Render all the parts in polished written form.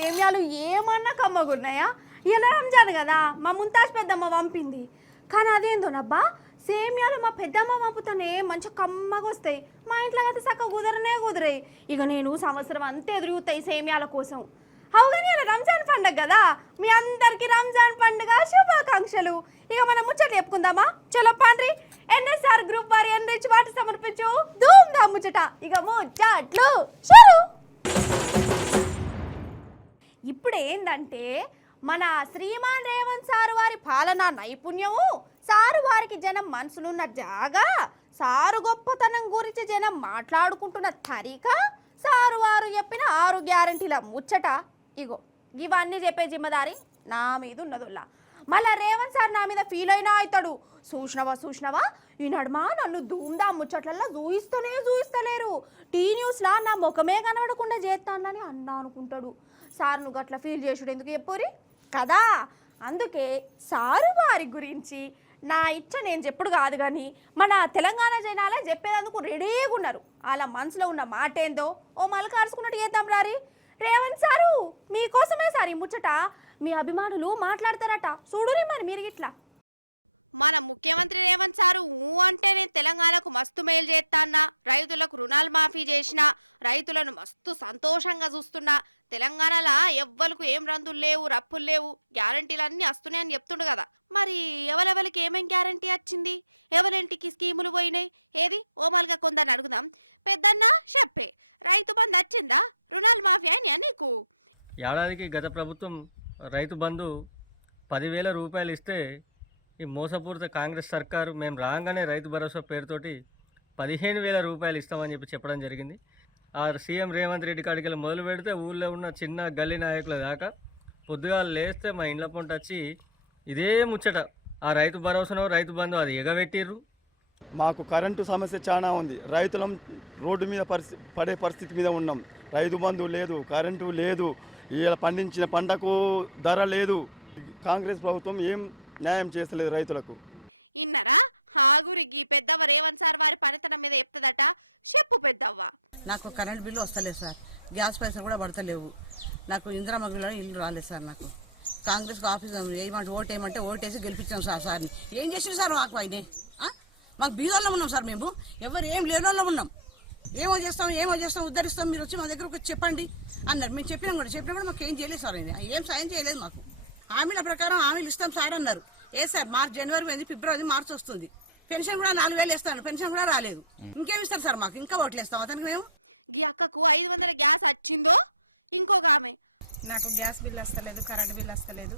సేమ్యాలు ఏమన్నా కమ్మగున్నాయా? ఇలా రంజాన్ కదా మా ముంతాజ్ పెద్దమ్మ పంపింది. కానీ అదేందోనబ్బా సేమ్యాలు మా పెద్దమ్మ పంపుతానే మంచిగా కమ్మగా వస్తాయి. మా ఇంట్లో అయితే చక్కగా కుదరనే. ఇక నేను సంవత్సరం అంతా ఎదురుగుతాయి సేమ్యాల కోసం. అవుగాని ఇలా రంజాన్ పండుగ కదా, మీ అందరికి రంజాన్ పండుగ శుభాకాంక్షలు. ఇక మనం ముచ్చట్లు చెప్పుకుందామా? చలో పాండ్రి. ఎన్ఎస్ఆర్ గ్రూప్ వారి ఎన్రిచ్ వాటి సమర్పించు ధూమ్ ధామ్ ముచ్చట. ఇక ముచ్చట్లు షురు. ఇప్పుడు ఏంటంటే మన శ్రీమాన్ రేవంత్ సారు వారి పాలనా నైపుణ్యము, సారు వారికి జనం మనసులున్న జాగా, సారు గొప్పతనం గురించి జనం మాట్లాడుకుంటున్న తరీక, సారు వారు చెప్పిన 6 గ్యారంటీల ముచ్చట. ఇగో ఇవన్నీ చెప్పే జిమ్మదారి నా మీద ఉన్నదుల్లా. మళ్ళా రేవంత్ సార్ నా మీద ఫీల్ అయినా అవుతాడు. చూసినవా ఈ నడుమా నన్ను ధూమ్దా ముచ్చట్లల్లో చూయిస్తలేరు, టీ న్యూస్లా నా ముఖమే కనబడకుండా చేస్తానని అన్నా అనుకుంటాడు. సార్ నువ్వు అట్లా ఫీల్ చేసుడు ఎందుకు చెప్పురి కదా. అందుకే సారు వారి గురించి నా ఇచ్చ నేను చెప్పుడు కాదు, కానీ మన తెలంగాణ జనాలే చెప్పేందుకు రెడీగా ఉన్నారు. అలా మనసులో ఉన్న మాట ఏందో ఓ మలకార్చుకున్నట్టు చేద్దాం రారి. రేవంత్ సారు మీకోసమే సార్ ఈ ముచ్చట. మీ అభిమానులు మాట్లాడతారట, చూడురి మరి మీరు ఇట్లా. మన ముఖ్యమంత్రి రేవంత్ సారు అంటే నేను తెలంగాణకు మస్తు మేలు చేస్తాన్నా, రైతులకు రుణాలు మాఫీ చేసిన, రైతులను మస్తు సంతోషంగా చూస్తున్నా, తెలంగాణలో ఎవ్వలకు ఏం రందులు లేవు, రప్పులు లేవు, గ్యారంటీలన్నీ వస్తున్నాయని చెప్తుండు కదా. మరి ఎవరెవరికి ఏమేం గ్యారంటీ వచ్చింది, ఎవరింటికి స్కీములు పోయినాయి, ఏది ఓమల్గా కొందని అడుగుదాం. పెద్దన్నా చెప్పే, రైతు బంధు వచ్చిందా, రుణాలు మాఫీ అయినా నీకు? ఏడాదికి గత ప్రభుత్వం రైతు బంధు 10,000 రూపాయలు ఇస్తే ఈ మోసపూరిత కాంగ్రెస్ సర్కారు మేము రాగానే రైతు భరోసా పేరుతోటి 15,000 రూపాయలు ఇస్తామని చెప్పడం జరిగింది. ఆ సీఎం రేవంత్ రెడ్డి కాడికి మొదలు పెడితే ఊళ్ళో ఉన్న చిన్న గల్లీ నాయకుల దాకా పొద్దుగాల లేస్తే మా ఇండ్ల పొంట వచ్చి ఇదే ముచ్చట, ఆ రైతు భరోసానో రైతు బంధు అది ఎగబెట్టిర్రు. మాకు కరెంటు సమస్య చాలా ఉంది, రైతులం రోడ్డు మీద పడే పరిస్థితి మీద ఉన్నాం. రైతు బంధు లేదు, కరెంటు లేదు, ఇలా పండించిన పంటకు ధర లేదు. కాంగ్రెస్ ప్రభుత్వం ఏం న్యాయం చేస్తలేదు రైతులకు. ఇన్నరా హాగురికి పెద్దవ రేవంత్ సార్ వారి పనితనం మీద చెప్తుందట. చెప్పు పెద్దవ్వ. నాకు కరెంట్ బిల్లు వస్తలేదు సార్, గ్యాస్ పైసలు కూడా పడతలేవు, నాకు ఇందిరా మహిళ ఇల్లు రాలేదు సార్. నాకు కాంగ్రెస్ ఆఫీస్ ఏమంటే ఓటేయమంటే ఓటేసి గెలిపించాం సార్. సార్ని ఏం చేసింది సార్ మాకు అయినే? మాకు బీదోళ్ళం ఉన్నాం సార్, మేము ఎవరు ఏం లేనోళ్ళం ఉన్నాం. ఏమో చేస్తాం ఉద్ధరిస్తాం, మీరు వచ్చి మా దగ్గరకు వచ్చి చెప్పండి అన్నారు. మేము చెప్పినా కూడా మాకు ఏం చేయలేదు సార్. ఆయన ఏం సాయం చేయలేదు మాకు. హామీల ప్రకారం హామీలు ఇస్తాం సార్ అన్నారు. ఏ సార్ మార్చి జనవరి పోయింది, ఫిబ్రవరి మార్చి వస్తుంది. పెన్షన్ కూడా 4,000 ఇస్తాను, పెన్షన్ కూడా రాలేదు. ఇంకేమి ఇస్తారు సార్ మాకు? ఇంకా ఓట్లు వేస్తాం అతనికి మేము. ఈ అక్కకు 500 గ్యాస్ వచ్చిందో, ఇంకొక ఆమె నాకు గ్యాస్ బిల్ వస్తలేదు, కరెంట్ బిల్ వస్తలేదు.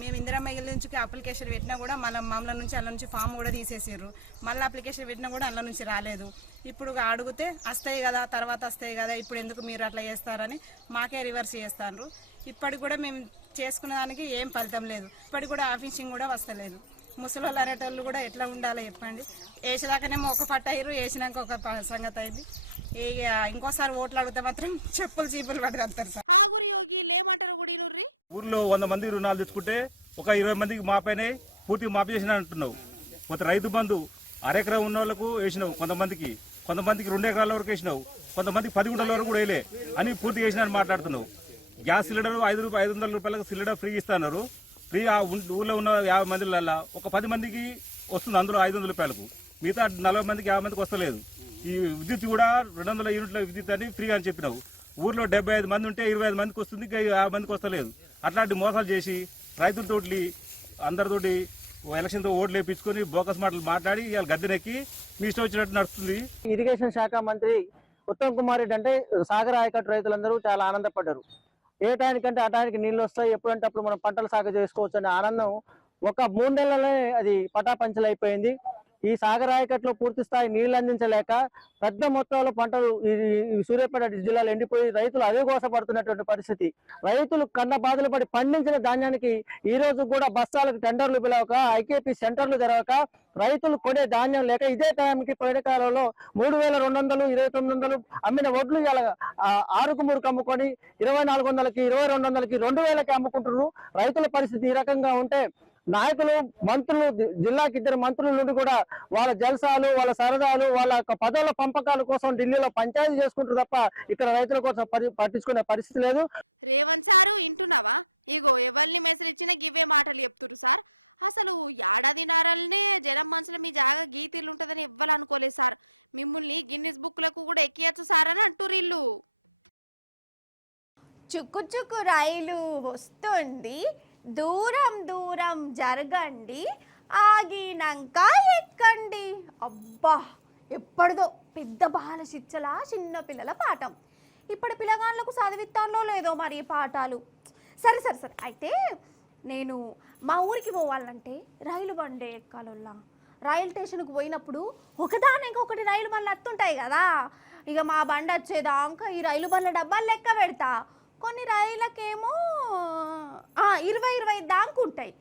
మేము ఇందిరా మహిళ నుంచి అప్లికేషన్ పెట్టినా కూడా మమ్మల్ని నుంచి అల్ల నుంచి ఫామ్ కూడా తీసేసారు. మళ్ళీ అప్లికేషన్ పెట్టినా కూడా అల్ల నుంచి రాలేదు. ఇప్పుడు అడిగితే వస్తాయి కదా, తర్వాత వస్తాయి కదా, ఇప్పుడు ఎందుకు మీరు అట్లా చేస్తారని మాకే రివర్స్ చేస్తారు. ఇప్పటికి కూడా మేము చేసుకునే దానికి ఏం ఫలితం లేదు. ఇప్పటికి కూడా ఆఫీసింగ్ కూడా వస్తలేదు. ముసలి వాళ్ళు అనేటోళ్ళు కూడా ఎట్లా ఉండాలో చెప్పండి. వేసేదాకానేమో ఒక పట్ట అయ్యారు, వేసినాక ఒక సంగతి అయింది. ఇంకోసారి ఓట్లు అడిగితే మాత్రం చెప్పులు చీపులు పడతారు సార్. ఆగురి యోగి లేమంటారు గుడి. ఊర్లో 100 మంది రుణాలు తెచ్చుకుంటే ఒక 20 మందికి మాపైనే పూర్తిగా మాపి చేసిన అంటున్నావు. కొంత రైతు బంధు అరెకరం ఉన్న వాళ్ళకు వేసినావు, కొంతమందికి 2 ఎకరాల వరకు వేసినావు, కొంతమందికి 10 గుంటల వరకు కూడా వేయలే అని పూర్తి చేసినని మాట్లాడుతున్నావు. గ్యాస్ సిలిండర్ 500 రూపాయలకు సిలిండర్ ఫ్రీ ఇస్తున్నారు. ఫ్రీ ఆ ఊళ్ళో ఉన్న 50 మందిల ఒక 10 మందికి వస్తుంది, అందులో 500 రూపాయలకు. మిగతా 40 మందికి 50 మందికి వస్తలేదు. ఈ విద్యుత్ కూడా 200 యూనిట్ల విద్యుత్ అని ఫ్రీ అని చెప్పినావు. ఊర్లో 75 మంది ఉంటే 25 మందికి వస్తుంది, 50 మందికి వస్తలేదు. అట్లాంటి మోసాలు చేసి రైతులతోటి అందరితోటి ఎలక్షన్తో ఓట్లు వేయించుకొని బోకస్ మాటలు మాట్లాడి ఇవాళ గద్దెనెక్కి మీ ఇష్టం వచ్చినట్టు నడుస్తుంది. ఇరిగేషన్ శాఖ మంత్రి ఉత్తమ్ కుమార్ రెడ్డి అంటే సాగర్ ఆయకట్టు రైతులందరూ చాలా ఆనందపడ్డారు. ఏ టైంకంటే ఆ టైంకి నీళ్ళు వస్తాయి, ఎప్పుడంటే అప్పుడు మనం పంటలు సాగు చేసుకోవచ్చు అనే ఆనందం ఒక 3 నెలలనే అది పటాపంచలు అయిపోయింది. ఈ సాగర్ ఆయకట్లో పూర్తి స్థాయి నీళ్లు అందించలేక పెద్ద మొత్తంలో పంటలు ఈ సూర్యాపేట జిల్లాలో ఎండిపోయి రైతులు అదేగోసపడుతున్నటువంటి పరిస్థితి. రైతులు కన్న బాధలు పడి పండించిన ధాన్యానికి ఈ రోజు కూడా బస్తాలకు టెండర్లు పిలవక, ఐకేపీ సెంటర్లు తెరవక, రైతులు కొనే ధాన్యం లేక ఇదే టైంకి పోయిన కాలంలో 3,200, 2,900 అమ్మిన వడ్లు ఇలా 6కు 3కు అమ్ముకొని 2,400కి, 2,200కి, 2,000కి అమ్ముకుంటున్నారు. రైతుల పరిస్థితి ఈ రకంగా ఉంటే నాయకులు మంత్రులు జిల్లాకి 2 మంత్రుల నుండి కూడా వాళ్ళ జల్సాలు వాళ్ళ సరదాలు వాళ్ళ యొక్క పదవుల పంపకాల కోసం ఢిల్లీలో పంచాయతీ చేసుకుంటారు తప్ప ఇక్కడ రైతుల కోసం పట్టించుకునే పరిస్థితి లేదు. రేవంత్ సారు వింటున్నావా? ఇగో ఎవరిని మెసేజ్ ఇచ్చినా గివే మాటలు చెప్తురు సార్. అసలు ఏడాది నారాలనే జనం మనసులో మీ జాగా గీతీలు ఉంటుందని ఎవ్వరు అనుకోలేదు సార్. మిమ్మల్ని గిన్నిస్ బుక్లకు కూడా ఎక్కియచ్చు సార్ అని అంటుర్రు ఇల్లు. చుక్కు చుక్కు రైలు వస్తుంది, దూరం దూరం జరగండి, ఆగినాక ఎక్కండి. అబ్బా, ఎప్పటిదో పెద్ద బాల శిక్షలా చిన్న పిల్లల పాఠం. ఇప్పటి పిల్లగాళ్ళకు చదివిస్తానో లేదో మరి ఈ పాఠాలు. సరే సరే సరే, అయితే నేను మా ఊరికి పోవాలంటే రైలు బండి ఎక్కాలల్లా. రైలు స్టేషన్కి పోయినప్పుడు ఒకదానికి ఒకటి రైలు బండ్లు వస్తుంటాయి కదా. ఇక మా బండి వచ్చేదాకా ఈ రైలు బండ్ల డబ్బాలు లెక్క పెడతా. కొన్ని రైళ్ళకేమో 20-20 దాకా ఉంటాయి.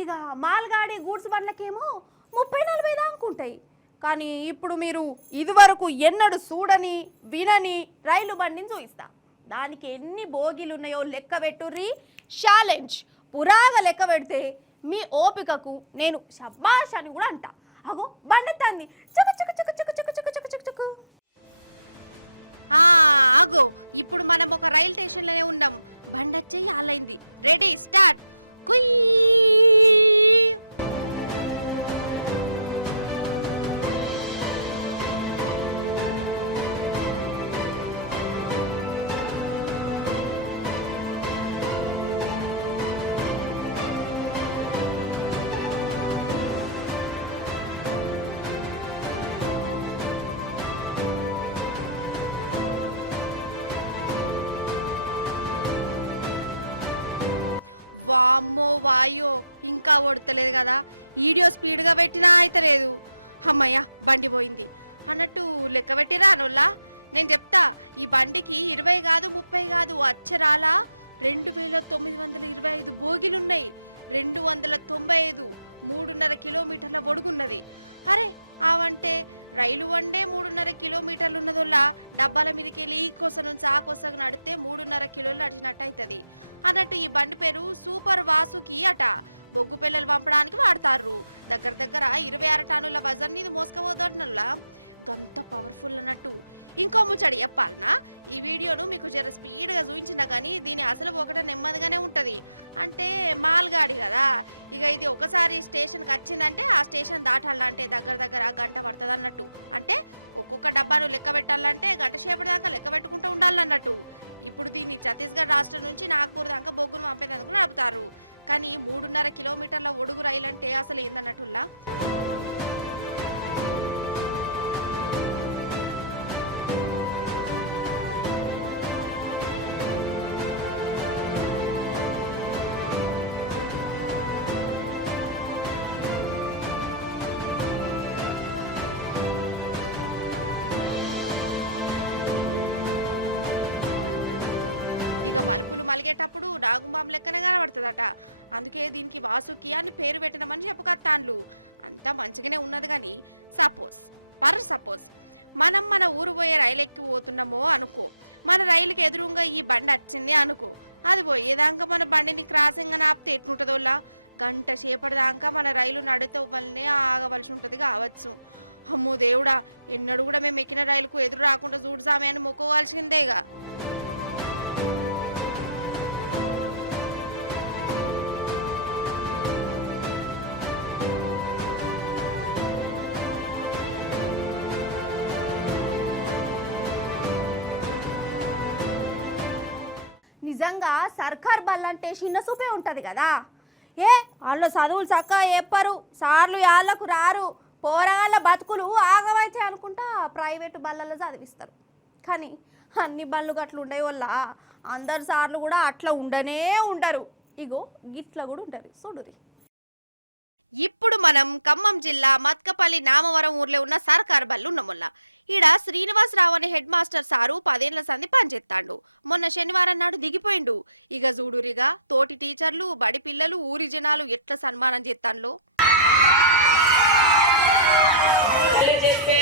ఇక మాల్గాడి గూడ్స్ బండ్లకేమో 30-40 దాకా ఉంటాయి. కానీ ఇప్పుడు మీరు ఇదివరకు ఎన్నడూ చూడని వినని రైలు బండిని చూపిస్తా. దానికి ఎన్ని బోగీలు ఉన్నాయో లెక్క పెట్టుర్రి. ఛాలెంజ్ పురాగా లెక్క పెడితే మీ ఓపికకు నేను శబాష్ అని కూడా అంటా. అగో బండెత్తంది, చక చక చక చక చక చక చక చక చక. అగో ఇప్పుడు మనం ఒక రైల్ స్టేషన్లోనే ఉన్నాం. బండొచ్చే యాలైంది. Ready start. కుయ్. వామ్మో వాయో, ఇంకా ఓడతలేదు కదా. వీడియో స్పీడ్గా పెట్టినా అయితే లేదు. అమ్మయ్య బండి పోయింది అన్నట్టు లెక్క పెట్టిరా అనోళ్ళా. నేను చెప్తా, ఈ బండికి 20 కాదు 30 కాదు, అచ్చరాలా 2925 బోగిలున్నాయి. 295 3.5 కిలోమీటర్ల ఒడుగున్నది. అరే అవంటే రైలు వండే 3.5 కిలోమీటర్లు ఉన్నదోళ్ళ డబ్బాల మీదకి వెళ్ళి ఈ కొస నుంచి ఆ కొసకు నడితే 3.5 కిలోలు నడిచినట్టు అవుతుంది అన్నట్టు. ఈ బండి పేరు సూపర్ వాసుకి అట. బొగ్గు పిల్లలు పంపడానికి వాడతారు. దగ్గర దగ్గర 26 టన్నుల వజన్ ఇది మోసుకపోతున్నలా. గంత పవర్ఫుల్ అన్నట్టు. ఇంకో ముచ్చడి చెప్పాలనా, ఈ వీడియోను మీకు జర స్పీడ్గా చూపించినా కానీ దీని అసలు ఒకటే నెమ్మదిగానే ఉంటుంది. అంటే మాల్గాడి కదా. ఇక ఇది ఒకసారి స్టేషన్కి వచ్చిందంటే ఆ స్టేషన్ దాటాలంటే దగ్గర దగ్గర గంట పడుతుంది అన్నట్టు. అంటే ఒక్కొక్క డబ్బాను లెక్క పెట్టాలంటే గంట సేపటి దాకా లెక్క పెట్టుకుంటూ ఉండాలన్నట్టు. ఇప్పుడు దీన్ని ఛత్తీస్గఢ్ రాష్ట్రం నుంచి నాగ్పూర్ దాకా బొగ్గును పంపేందుకు నడుపుతారు. కానీ 3.5 కిలోమీటర్ల ఒడుగు రైలు అంటే అసలు ఏందన్నట్టులా. మలుపులు మలిగేటప్పుడు నాగుమాం లెక్కనే కనబడుతుందట. అందుకే దీనికి వాసుకి అని పేరు పెట్టినామని చెప్పుకొత్తాండ్లు. అంతా మంచిగానే ఉన్నది. కానీ సపోజ్ మనం మన ఊరు పోయే రైలు ఎక్కి పోతున్నామో అనుకో. మన రైలుకి ఎదురుగా ఈ బండి వచ్చింది అనుకో. అది పోయేదాకా మన బండిని క్రాసింగ్ అని ఆపితే ఎట్లుంటుందోలా. గంట సేపటిదాకా మన రైలు నడితే వల్లనే ఆగవలసి ఉంటుంది కావచ్చు. అమ్మో దేవుడా, ఎన్నడూ కూడా మేము ఎక్కిన రైలుకు ఎదురు రాకుండా చూడుసామే అని మొక్కోవాల్సిందేగా. నిజంగా సర్కార్ బళ్ళంటే చిన్న సూపే ఉంటుంది కదా. వాళ్ళు చదువులు చక్కగా చెప్పరు, సార్లు యాళ్ళకు రారు, పోరగాళ్ళ బతుకులు ఆగమైతే అనుకుంటా ప్రైవేటు బళ్ళల్లో చదివిస్తారు. కానీ అన్ని బళ్ళు గట్లు ఉండే వల్ల అందరు సార్లు కూడా అట్లా ఉండనే ఉండరు. ఇగో గిట్ల కూడా ఉంటారు చూడురి. ఇప్పుడు మనం ఖమ్మం జిల్లా మత్కపల్లి నామవరం ఊర్లో ఉన్న సర్కార్ బళ్ళు ఉన్నముల్ల. ఈడ శ్రీనివాసరావు అనే హెడ్ మాస్టర్ సారు 10 ఏళ్ల సంది పనిచేస్తాడు. మొన్న శనివారం నాడు దిగిపోయిండు. ఇక చూడురిగా తోటి టీచర్లు, బడి పిల్లలు, ఊరి జనాలు ఎట్లా సన్మానం చేస్తాండ్లో. చెప్పే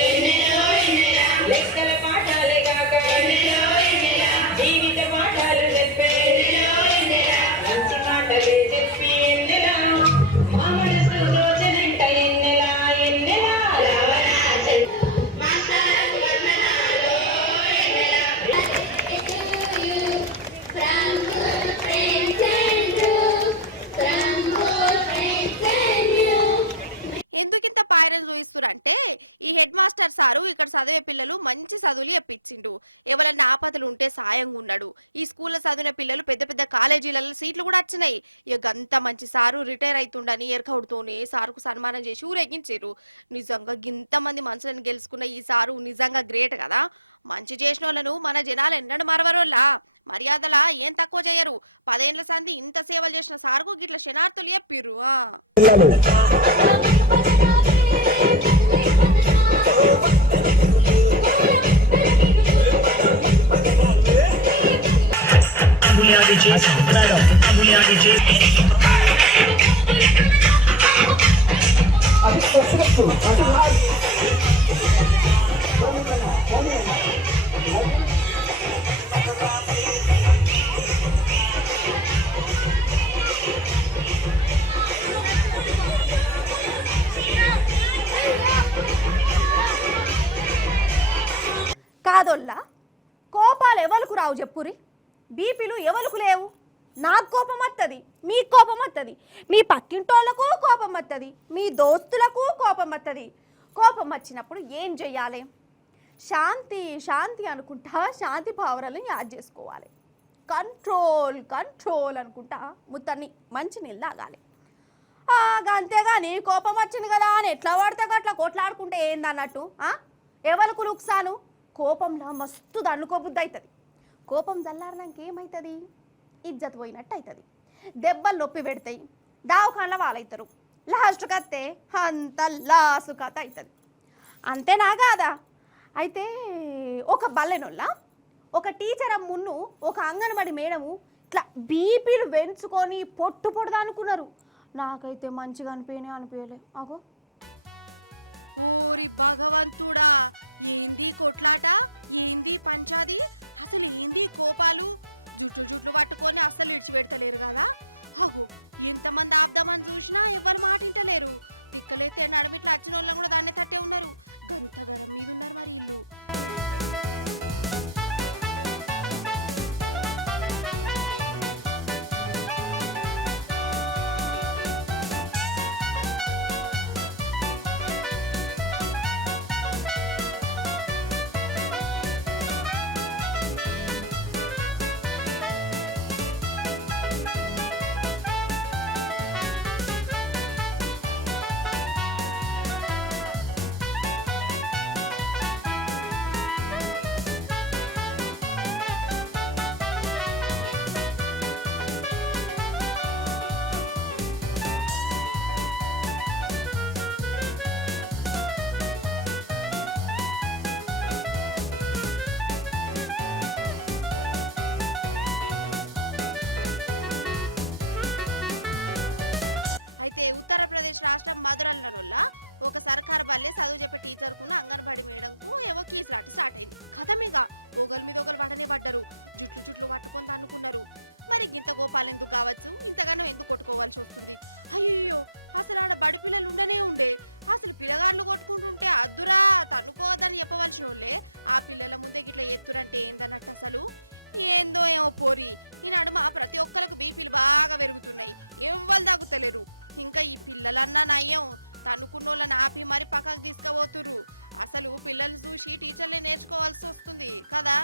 ఎందుకింత పాయరం చూయిస్తురంటే ఈ హెడ్ మాస్టర్ సారు ఇక్కడ చదివే పిల్లలు మంచి చదువులు చెప్పించిండు. ఎవరన్నా ఆపదలు ఉంటే సాయంగా ఉన్నాడు. ఈ స్కూల్లో చదివిన పిల్లలు పెద్ద పెద్ద కాలేజీలలో సీట్లు కూడా వచ్చినాయి. ఇక గంత మంచి సారు రిటైర్ అవుతుండని ఎరకౌడుతోనే సారుకు సన్మానం చేసి ఊరేగించారు. నిజంగా ఇంతమంది మనుషులను గెలుచుకున్న ఈ సారు నిజంగా గ్రేట్ కదా. మంచి చేసిన వాళ్ళను మన జనాలు ఎన్నడూ మరవరోళ్ళ మర్యాదలా ఏం తక్కువ చేయరు. 10 ఏళ్ల సంది ఇంత సేవలు చేసిన సారుకు గిట్ల శనార్థులు చెప్పిర్రు. కాదోల్లా కోపాలు ఎవరికి రావు చెప్పురి. బీపీలు ఎవరికి లేవు. నాకు కోపం వస్తుంది, మీకు కోపం వస్తుంది, మీ పక్కింటోళ్ళకు కోపం వస్తుంది, మీ దోస్తులకు కోపం వస్తుంది. కోపం వచ్చినప్పుడు ఏం చెయ్యాలి? శాంతి శాంతి అనుకుంటా శాంతి భావనలను యాడ్ చేసుకోవాలి. కంట్రోల్ కంట్రోల్ అనుకుంటా ముత్తన్ని మంచి నీళ్ళు తాగాలి. అంతేగాని కోపం వచ్చింది కదా అని ఎట్లా పడితే అట్లా కొట్లాడుకుంటే ఏందన్నట్టు. ఎవరికి లుక్సాను? కోపంలో మస్తు దండుకోబుద్ది అవుతుంది. కోపం చల్లారినాక ఏమవుతుంది? ఇజ్జత్ పోయినట్టు అవుతుంది. దెబ్బలు నొప్పి పెడతాయి, దావఖాన్లో వాళ్ళవుతారు. లాస్ట్కి వస్తే అంత లాసు కథ అవుతుంది. అంతేనా కాదా? అయితే ఒక బల్లెనొల్ల ఒక టీచర్ అమ్మును ఒక అంగన్వాడి మేడము ఇట్లా బీపీలు పెంచుకొని పొట్టు పొడదా అనుకున్నారు. నాకైతే మంచిగా అనిపించలే. అగో ఓరి భగవంతుడా, ఏంది కొట్లాట, ఏంది పంచాది, అసలు ఏంది కోపాలు? జుట్లు పట్టుకొని అస్సలు ఇడిచిపెడతలేరు కదా. అగో ఎంతమంది ఆపుదామని చూసినా ఎవరు మాట వింటలేరు. తిక్కలైతే నడమిట్లా వచ్చిన వాళ్ళని కూడా దాన్నే తట్టే ఉన్నారు. గంతగరం మీద ఉన్నారు మరి ఇల్లు. అయితే ఉత్తరప్రదేశ్ రాష్ట్రం మధురలోనొల్ల ఒక సర్కారు బల్లే చదువు చెప్పే టీచర్కున్న అంగన్వాడి మేడంకు ఏవో కీసులాట స్టార్ట్ అయింది. కథమిగా ఒకరి మీద ఒకరు పడనే పడ్డారు. జుట్లు పట్టుకొని అనుకున్నారు. మరి ఇంత గోపాలు ఎందుకు కావచ్చు, ఇంతగానో ఎందుకు కొట్టుకోవాల్సి వస్తుంది? అయ్యో అసలు ఆడ బడి పిల్లలు ఉండే అసలు పిల్లగాళ్ళు కొట్టుకుంటుంటే అద్దురా తన్నుకోవద్దని చెప్పవలసిన వాళ్ళే ఆ పిల్లల ముందే గిట్లా ఎత్తురంటే ఏందన్నట్టు. అసలు ఏందో ఏమో పోరి. ఈ నడుమ ప్రతి ఒక్కరికి బీపీలు బాగా పెరుగుతున్నాయి, ఎవ్వరు తగ్గుతలేరు. ఇంకా ఈ పిల్లలన్నా నయ్యం తనుకున్నోళ్ళని ఆపి మరి పక్కకు తీసుకుపోతుర్రు. అసలు పిల్లలు చూసి టీచర్లే నేర్చుకోవాల్సి వస్తుంది కదా.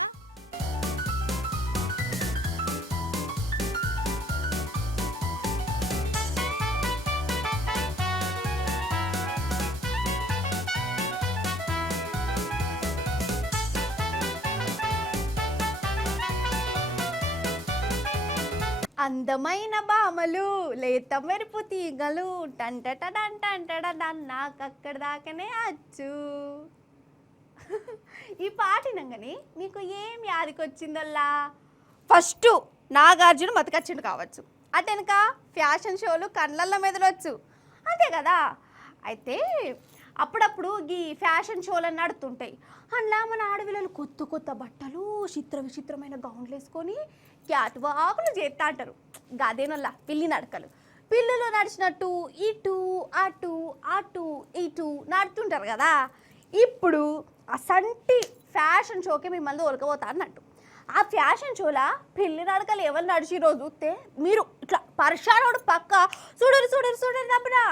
అందమైన బామలు లేత మెరుపు తీగలు టంటటడంటంటడన్ నాకక్కడ దాకానే అచ్చు. ఈ పాటినంగానే మీకు ఏం యాదికొచ్చిందల్లా? ఫస్ట్ నాగార్జున బతకచ్చిండు కావచ్చు, అటెనక ఫ్యాషన్ షోలు కళ్ళల్ల మెదలొచ్చు, అంతే కదా. అయితే అప్పుడప్పుడు ఈ ఫ్యాషన్ షోలను నడుతుంటాయి. అందులో మన ఆడపిల్లలు కొత్త కొత్త బట్టలు విచిత్రమైన గౌన్లు వేసుకొని క్యాట్ వాకులు చేస్తా అంటారు. గదేనల్లా పిల్లి నడకలు. పిల్లలు నడిచినట్టు ఇటు అటు అటు ఇటు నడుతుంటారు కదా. ఇప్పుడు ఆ సంటి ఫ్యాషన్ షోకి మిమ్మల్ని ఒలకపోతా అన్నట్టు. ఆ ఫ్యాషన్ షోలా పిల్లి నడకలు ఎవరు నడిచి రోజు చూస్తే మీరు ఇట్లా పరిశానోడు పక్క చూడరు నవ్వురా.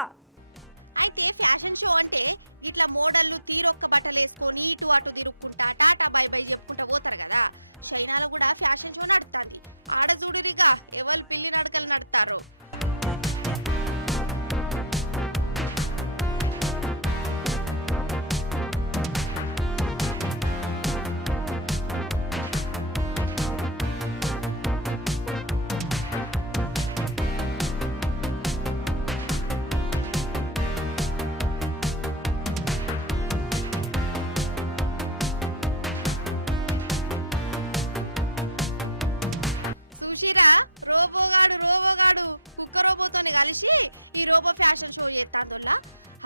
అయితే ఫ్యాషన్ షో అంటే ఇట్లా మోడళ్ళు తీరొక్క బట్టలు వేసుకొని ఇటు అటు తిరుక్కుంటా టాటా బై బై చెప్పుకుంటా పోతారు కదా. చైనాలో కూడా ఫ్యాషన్ షో నడుస్తుంది. ఆడ చూడురిగా ఎవరు పిల్లి నడకలు నడుతారు. చూసిరా రోబోగాడు కుక్క రోబోతోని కలిసి ఈ రోబో ఫ్యాషన్ షో చేస్తాందోల్లా.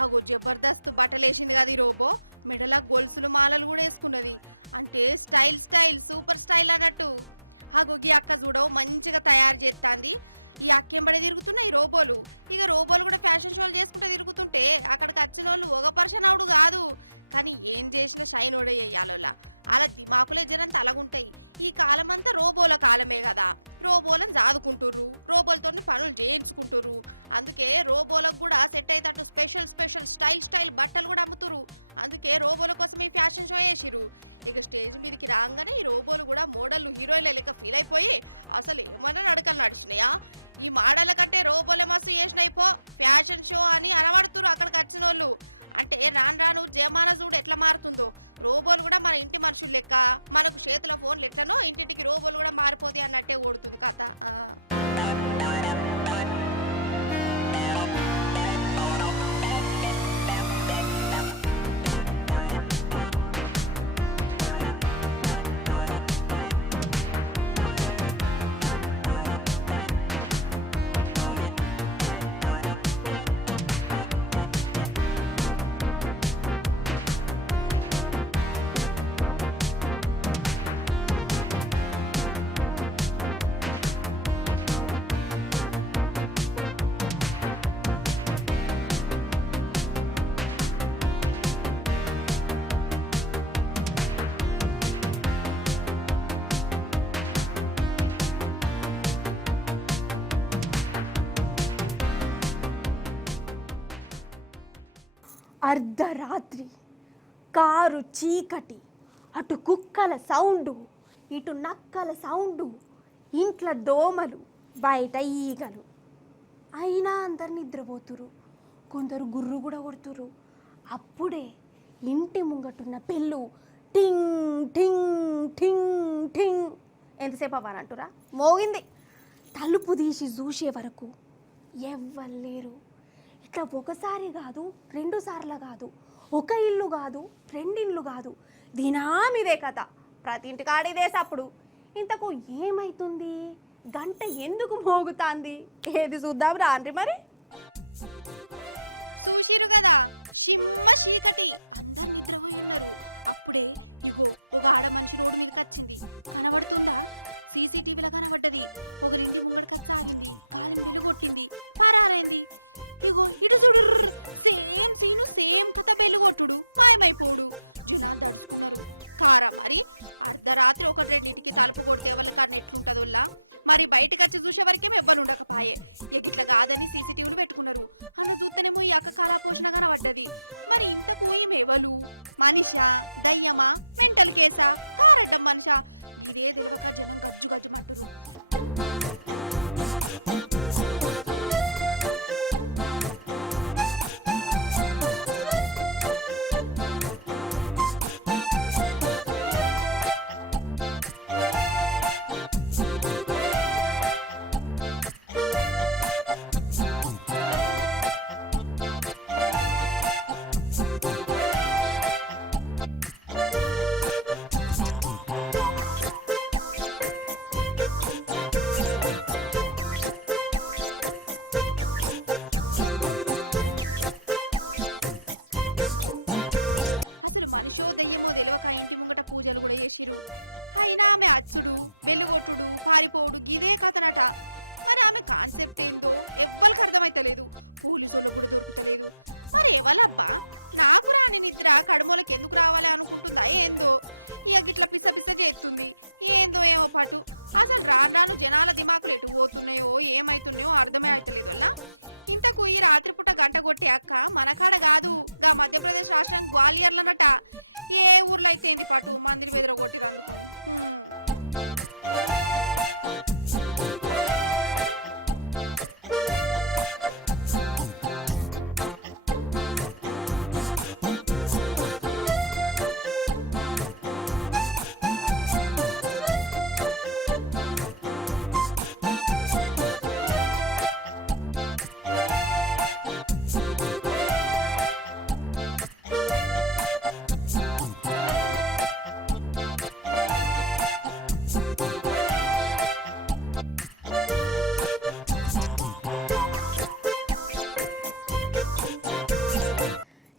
అగో జబర్దస్త్ బట్టలు వేసింది కదా ఈ రోబో. మెడల గొలుసులు మాలలు కూడా వేసుకున్నది. అంటే స్టైల్ సూపర్ స్టైల్ అన్నట్టు. అగో ఈ అక్క చూడవు మంచిగా తయారు చేస్తాంది. ఈ అక్కెంబడే తిరుగుతున్న ఈ రోబోలు. ఇక రోబోలు కూడా ఫ్యాషన్ షోలు చేసుకుంటే తిరుగుతుంటే అక్కడికి వచ్చిన వాళ్ళు ఒక పర్సన్ అవుడు కాదు, కానీ ఏం చేసినా షైన్ ఓడే వేయాలోలా. అలా దిమాకులే జనంత అలాగుంటాయి. ఈ కాలం అంతా రోబోల కాలమే కదా. రోబోలను జాదుకుంటుర్రు, రోబోలతో పనులు చేయించుకుంటుర్రు. అందుకే రోబోలకు కూడా సెట్ అయ్యేటట్టు స్పెషల్ స్టైల్ బట్టలు కూడా అమ్ముతురు. అందుకే రోబోల కోసం ఈ ఫ్యాషన్ షో చేసిరు. ఇక స్టేజ్ మీదకి రాగానే ఈ రోబోలు కూడా మోడళ్ళు హీరోయిన్ల లెక్క ఫీల్ అయిపోయి అసలు ఏమన్నా నడకలు నడిచినాయా, ఈ మోడళ్ళ కంటే రోబోలే మస్తు చేసినాయి పో ఫ్యాషన్ షో అని అనబడుతురు అక్కడికి వచ్చిన వాళ్ళు. అంటే రాను జమానా చూడు ఎట్లా మారుతుందో. రోబోలు కూడా మన ఇంటి మనుషులు లెక్క, మనకు చేతుల ఫోన్లు ఎట్లనో ఇంటింటికి రోబోలు కూడా మారిపోతాయి అన్నట్టే ఓడుతుంది కథ. అర్ధరాత్రి, కారు చీకటి, అటు కుక్కల సౌండు, ఇటు నక్కల సౌండు, ఇంట్లో దోమలు, బయట ఈగలు. అయినా అందరు నిద్రపోతురు, కొందరు గుర్రు కూడా కొడుతురు. అప్పుడే ఇంటి ముంగటున్న పెళ్ళు టింగ్ టింగ్ టింగ్ టింగ్. ఎంతసేపు అవ్వాలంటురా మోగింది. తలుపు తీసి చూసే వరకు ఎవ్వరు లేరు. ఇట్లా ఒకసారి కాదు, 2 సార్లు కాదు, ఒక ఇల్లు కాదు, 2 ఇళ్ళు కాదు, దినామిదే కథ. ప్రతి ఇంటి కాడిదే సప్పుడు. ఇంతకు ఏమైతుంది, గంట ఎందుకు మోగుతాంది, ఏది చూద్దాం రాండ్రి మరి. చూసిరు కదా షిమ్మ చీకటి, అందరు నిద్రపోయి ఉన్నారు. అప్పుడే ఇగో ఒక ఆడ మనిషి రోడ్డు మీదకి వచ్చింది. కనబడుతుందా? సీసీటీవీలో కనబడ్డది. ఒకరింటి ముంగడికి ఆగింది, కాలిని వెలుగొట్టింది, పరారైంది. ఇగో ఇటు చూడు, సేమ్ సీను, సేమ్ కథ, బెల్లుగొట్టుడు, మాయమైపోడు. జనాలు దడుచుకున్నారు. కారా మరి అర్ధరాత్రి 1-2కి తలుపు కొడితే ఎవరి కన్నా ఎట్లుంటదోల్లా. మరి బయటకు వచ్చి చూసే వరకేమో ఎవ్వరు ఉండకపాయే. ఇట్లా కాదని సీసీటీవీలు పెట్టుకున్నారు. అన్న చూస్తేనేమో ఈ అక్క కాలా పోషణ కనబడ్డది. మరి ఇంతకు ఈమెవలు, మనిషా, దయ్యమా, మెంటల్ కేసా, కారడ్డం మనిషా, ఇదే తెలియక జనం గజ్జుమంటురు. అసలు మనిషో దయ్యమో తెలియక ఇంటి ముంగట పూజలు కూడా చేసిరు. అయినా ఆమె అచ్చుడు, బెల్లుగొట్టుడు, పారిపోడు గిదే కథనట. మరి ఆమె కాన్సెప్ట్ ఏందో ఎవ్వరికి అర్థమైతలేదు, పోలీసులకు కూడా దొరుకుతలేదు. మరి ఎవలబ్బా, నాకు రాని నిద్ర కడుమోలకి ఎందుకు రావాలి అనుకుంటుందా ఏందో. ఇక గిట్ల పిస చేస్తుంది ఏందో ఏమో పాటు. అసలు రాను జనాల దిమాకులు ఎటు పోతున్నాయో ఏమైతున్నాయో అర్థమే అవుతలేదు. ఇంతకు ఈ రాత్రిపూట గంట కొట్టి అక్క మన కాడ కాదు గా మధ్యప్రదేశ్ రాష్ట్రం గ్వాలియర్లనట. ఏ ఊర్లో అయితే ఏంది పాటు మందిని బెదర కొట్టినందుకు.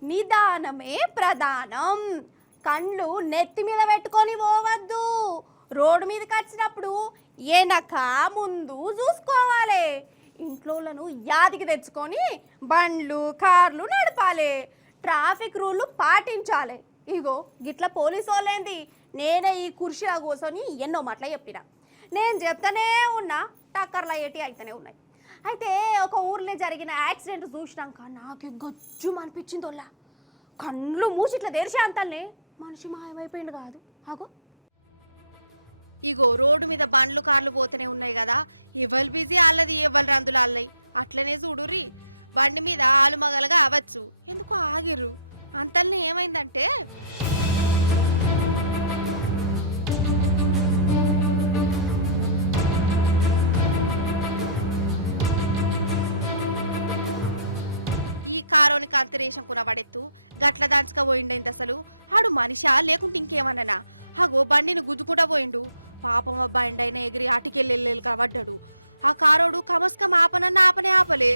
నిదానమే ప్రధానం. కండ్లు నెత్తి మీద పెట్టుకొని పోవద్దు. రోడ్డు మీదకి వచ్చినప్పుడు వెనక ముందు చూసుకోవాలి. ఇంట్లోలను యాదికి తెచ్చుకొని బండ్లు కార్లు నడపాలి. ట్రాఫిక్ రూళ్ళు పాటించాలి. ఇగో గిట్ల పోలీసు వాళ్ళేంది నేనే ఈ కుర్చీలో కూర్చొని ఎన్నో మాటలు చెప్పిన. నేను చెప్తానే ఉన్నా టక్కర్లు అయ్యేటి అయితేనే ఉన్నాయి. అయితే ఒక ఊర్లో జరిగిన యాక్సిడెంట్ చూసినాక నాకు గజ్జు అనిపించింది. వాళ్ళ కళ్ళు మూసి ఇట్లా తెరిచే అంతల్నే మనిషి మాయమైపోయింది కాదు. అగో ఇగో రోడ్డు మీద బండ్లు కార్లు పోతూనే ఉన్నాయి కదా. ఎవరు బిజీ వాళ్ళది, ఎవరు రందులు వాళ్ళయి. అట్లనే చూడుర్రి, బండి మీద ఆలు మగలుగా అవ్వచ్చు, ఎందుకో ఆగిర్రు. అంతల్ని ఏమైందంటే ఈ కారోనికి అంతరేషం కునబడెత్తు గట్ల దాంచుక పోయిండైంది. అసలు ఆడు మనిషా లేకుంటే ఇంకేమన్నా? అగో బండిని గుద్దుకుంటా పోయిండు. పాపం బండి అయినా ఎగిరి అటుకెళ్ళి కాబడ్డాడు. ఆ కారోడు కమస్కం ఆపనన్న ఆపలే.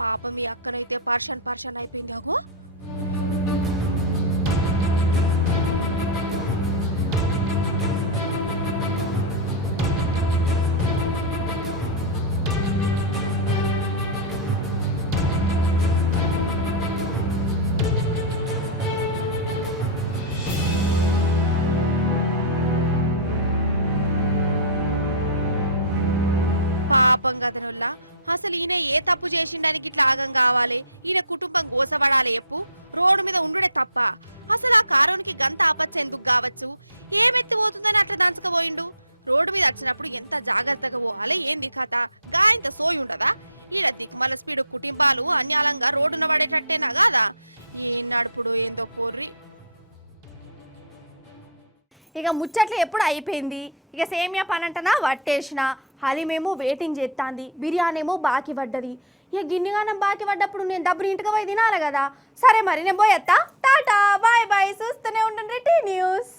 పాపం మీ అక్కనైతే పర్షన్ అయిపోయింది. అగో పాపం కదనుల్లా. అసలు ఈయన ఏ తప్పు చేసిండానికి ఇట్లా ఆగం కావాలి? ఈయన కుటుంబం గోసపడాలి ఎప్పు. రోడ్డు మీద ఉండుడే తప్ప. అసలు ఆ కారోనికి గంత ఆపచ్చ ఎందుకు కావచ్చు? ఏమెత్తి పోతుందని అట్లా దంచకపోయిండు. రోడ్డు మీద వచ్చినప్పుడు ఎంత జాగ్రత్తగా పోవాలి ఏంది కథ? గా ఇంత సోయి ఉండదా? ఈడ దిక్కుమల స్పీడ్ కుటుంబాలు అన్యాలంగా రోడ్డున పడేటట్టేనా కాదా? ఏం నడుపుడు ఏందో పోర్రి. ఇక ముచ్చట్లు ఎప్పుడు అయిపోయింది. ఇక సేమియా పనంటనా వట్టేసిన, హలీమేమో వెయిటింగ్ చేస్తాంది, బిర్యానీ ఏమో బాకీ పడ్డది. ఇక గిన్నెగానం బాకీ పడ్డప్పుడు నేను డబ్బులు ఇంటికి పోయి తినాలి కదా. సరే మరి నేను పోయేత్తా. Tata bye bye. చూస్తూనే ఉండండి టీ న్యూస్.